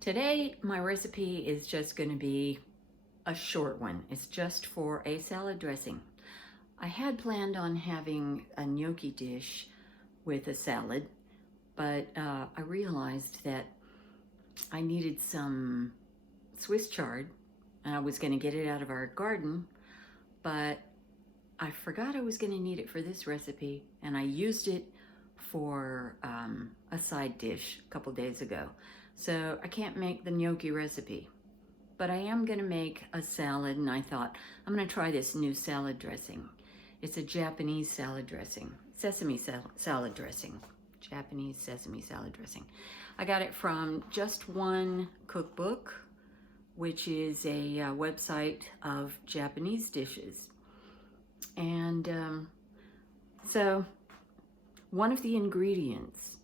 Today, my recipe is just going to be a short one. It's just for a salad dressing. I had planned on having a gnocchi dish with a salad, but I realized that I needed some Swiss chard, and I was going to get it out of our garden, but I forgot I was going to need it for this recipe, and I used it for a side dish a couple days ago. So I can't make the gnocchi recipe, but I am going to make a salad, and I thought I'm going to try this new salad dressing. It's a Japanese salad dressing, sesame salad dressing, Japanese sesame salad dressing. I got it from Just One Cookbook, which is a website of Japanese dishes. And so one of the ingredients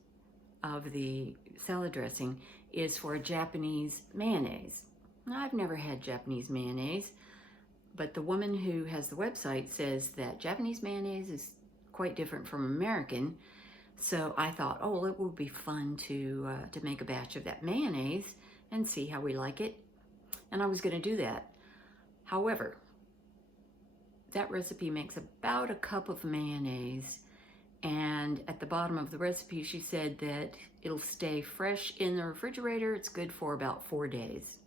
of the salad dressing is for a Japanese mayonnaise. Now, I've never had Japanese mayonnaise, but the woman who has the website says that Japanese mayonnaise is quite different from American. So I thought, oh, well, it would be fun to make a batch of that mayonnaise and see how we like it. And I was going to do that. However, that recipe makes about a cup of mayonnaise, and at the bottom of the recipe she said that it'll stay fresh in the refrigerator. It's good for about 4 days.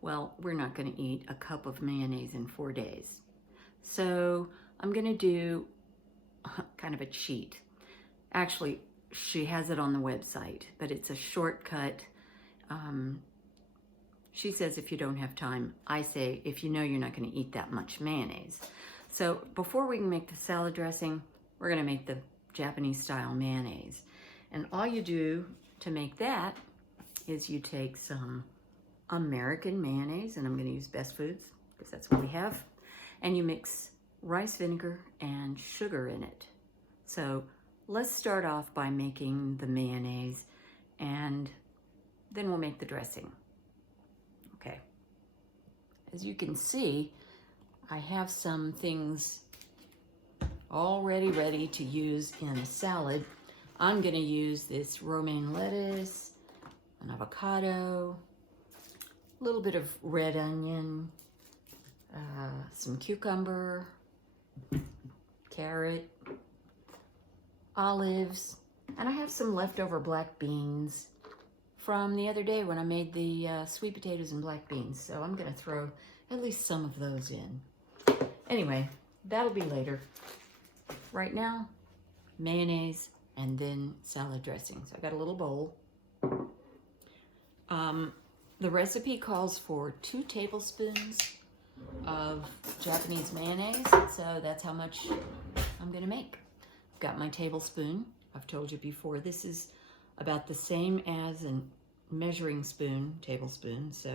Well, we're not going to eat a cup of mayonnaise in 4 days. So I'm going to do kind of a cheat. Actually, she has it on the website, but it's a shortcut. She says if you don't have time. I say if you know you're not going to eat that much mayonnaise. So before we can make the salad dressing, we're going to make the Japanese style mayonnaise. And all you do to make that is you take some American mayonnaise, and I'm going to use Best Foods because that's what we have, and you mix rice vinegar and sugar in it. So let's start off by making the mayonnaise, and then we'll make the dressing. Okay. As you can see, I have some things already ready to use in a salad. I'm going to use this romaine lettuce, an avocado, a little bit of red onion, some cucumber, carrot, olives, and I have some leftover black beans from the other day when I made the sweet potatoes and black beans. So I'm going to throw at least some of those in. Anyway, that'll be later. Right now, mayonnaise and then salad dressing. So I got a little bowl. The recipe calls for 2 tablespoons of Japanese mayonnaise, so that's how much I'm going to make. I've got my tablespoon. I've told you before, this is about the same as a measuring spoon, tablespoon, so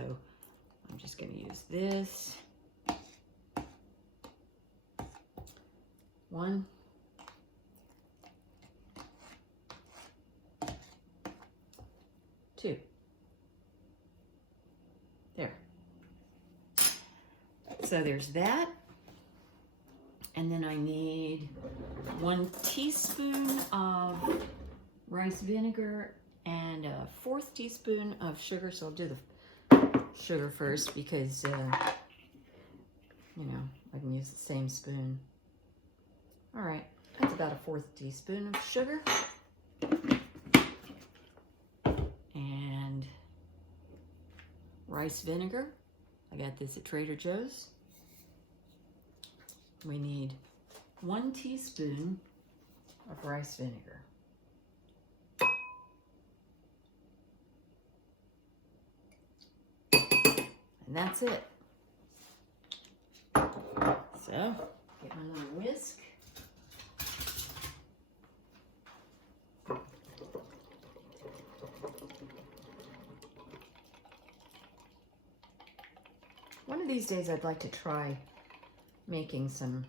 I'm just going to use this. 1, 2. There. So there's that. And then I need 1 teaspoon of rice vinegar and a 1/4 teaspoon of sugar. So I'll do the sugar first because, you know, I can use the same spoon. All right, that's about a 1/4 teaspoon of sugar. And rice vinegar. I got this at Trader Joe's. We need 1 teaspoon of rice vinegar. And that's it. So, get my little whisk. One of these days I'd like to try making some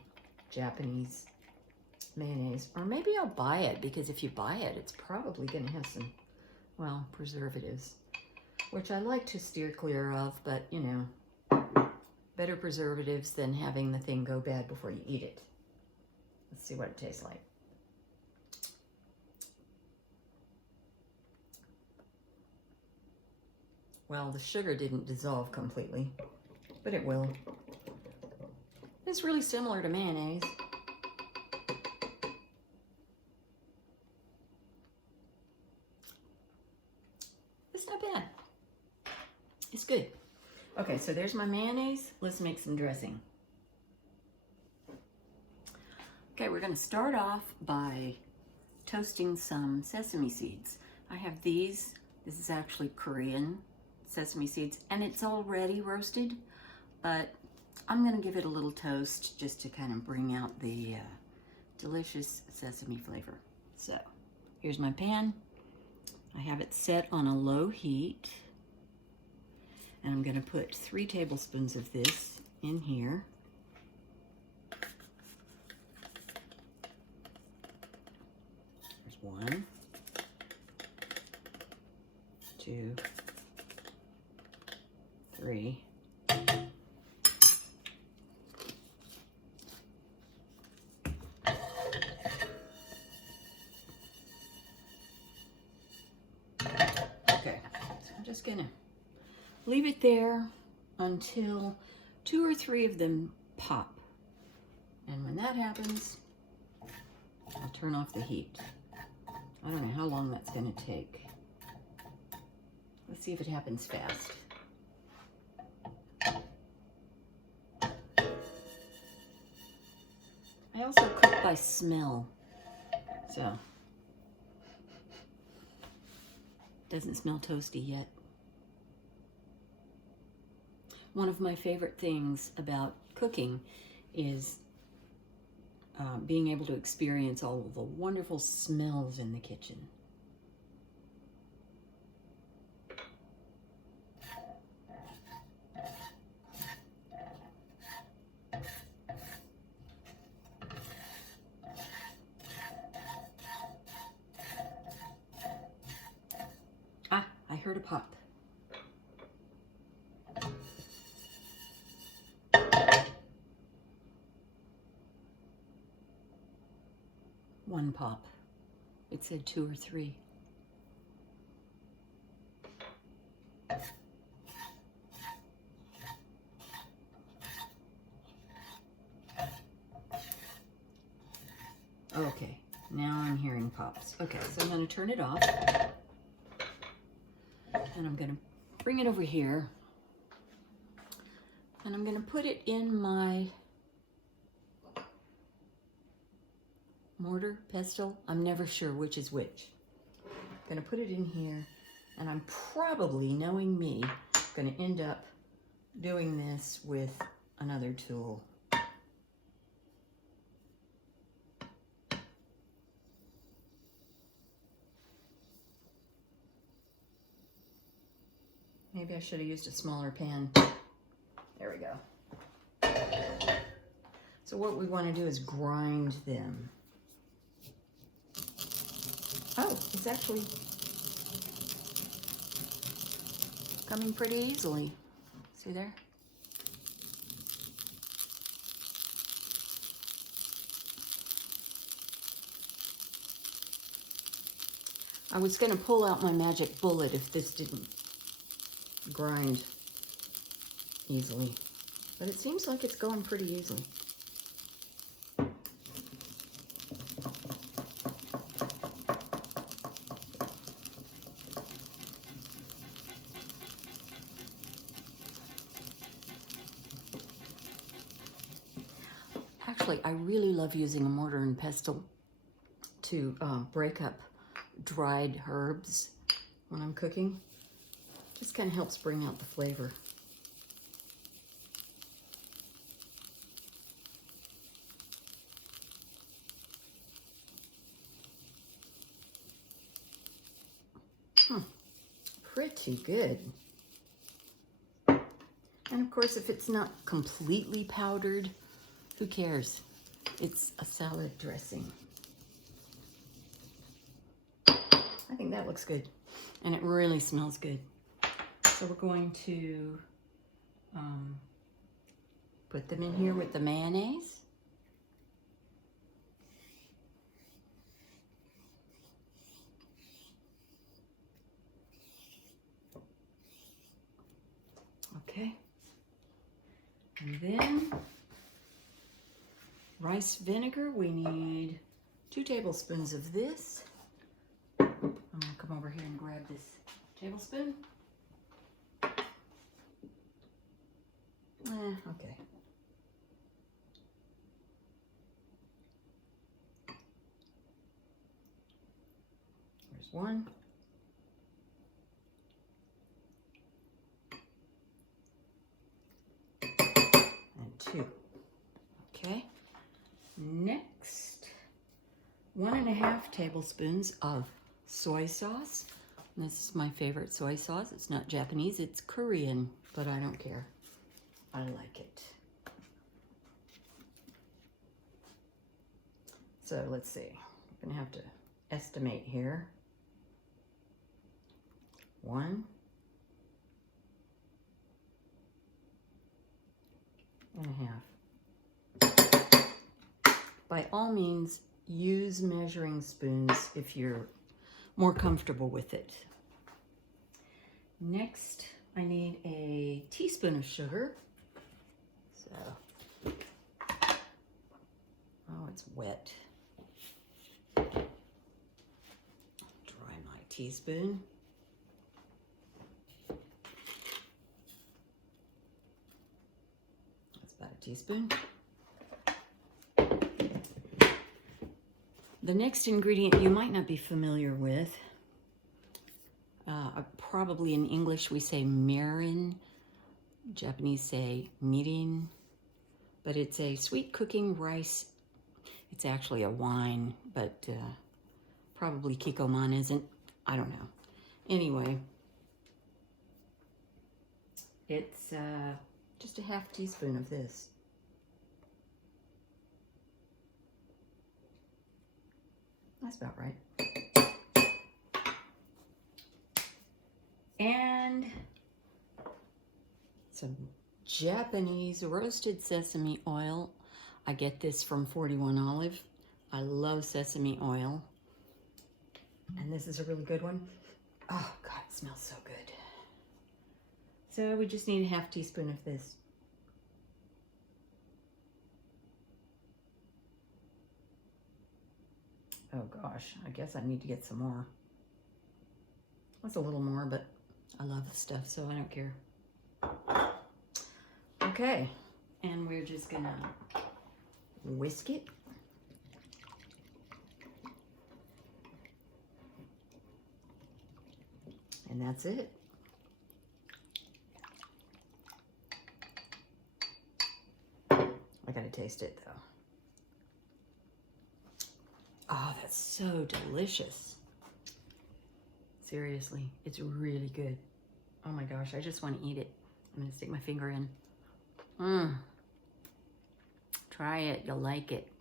Japanese mayonnaise, or maybe I'll buy it, because if you buy it, it's probably going to have some, well, preservatives, which I like to steer clear of, but you know, better preservatives than having the thing go bad before you eat it. Let's see what it tastes like. Well, the sugar didn't dissolve completely, but it will. It's really similar to mayonnaise. It's not bad. It's good. Okay, so there's my mayonnaise. Let's make some dressing. Okay, we're going to start off by toasting some sesame seeds. I have these. This is actually Korean sesame seeds, and it's already roasted, but I'm going to give it a little toast just to kind of bring out the delicious sesame flavor. So here's my pan. I have it set on a low heat, and I'm going to put 3 tablespoons of this in here. There's 1, 2, 3. Okay, so I'm just gonna leave it there until 2 or 3 of them pop. And when that happens, I'll turn off the heat. I don't know how long that's gonna take. Let's see if it happens fast. I also cook by smell, so doesn't smell toasty yet. One of my favorite things about cooking is being able to experience all of the wonderful smells in the kitchen. Ah, I heard a pop. One pop. It said 2 or 3. Okay, now I'm hearing pops. Okay, so I'm going to turn it off. And I'm going to bring it over here. And I'm going to put it in my mortar, pestle. I'm never sure which is which. I'm going to put it in here, and I'm probably, knowing me, going to end up doing this with another tool. Maybe I should have used a smaller pan. There we go. So what we want to do is grind them. Oh, it's actually coming pretty easily. See there? I was going to pull out my magic bullet if this didn't grind easily, but it seems like it's going pretty easily. Actually, I really love using a mortar and pestle to break up dried herbs when I'm cooking. Just kind of helps bring out the flavor. Pretty good. And of course, if it's not completely powdered, who cares? It's a salad dressing. I think that looks good. And it really smells good. So we're going to put them in here with the mayonnaise. rice vinegar, we need 2 tablespoons of this. I'm gonna come over here and grab this tablespoon. Okay. There's 1. And 2. Okay. Next, 1.5 tablespoons of soy sauce. And this is my favorite soy sauce. It's not Japanese, it's Korean, but I don't care. I like it. So let's see. I'm gonna have to estimate here. 1.5. By all means, use measuring spoons if you're more comfortable with it. Next, I need a teaspoon of sugar. So, oh, it's wet. Dry my teaspoon. That's about a teaspoon. The next ingredient you might not be familiar with, probably in English we say mirin, Japanese say mirin, but it's a sweet cooking rice. It's actually a wine, but probably Kikkoman isn't. I don't know. Anyway, it's just a half teaspoon of this. That's about right. And some Japanese roasted sesame oil. I get this from 41 Olive. I love sesame oil. And this is a really good one. Oh God, it smells so good. So we just need a half teaspoon of this. Oh gosh, I guess I need to get some more. That's a little more, but I love the stuff, so I don't care. Okay, and we're just gonna whisk it. And that's it. I gotta taste it though. Oh, that's so delicious. Seriously, it's really good. Oh my gosh, I just want to eat it. I'm gonna stick my finger in. Try it, you'll like it.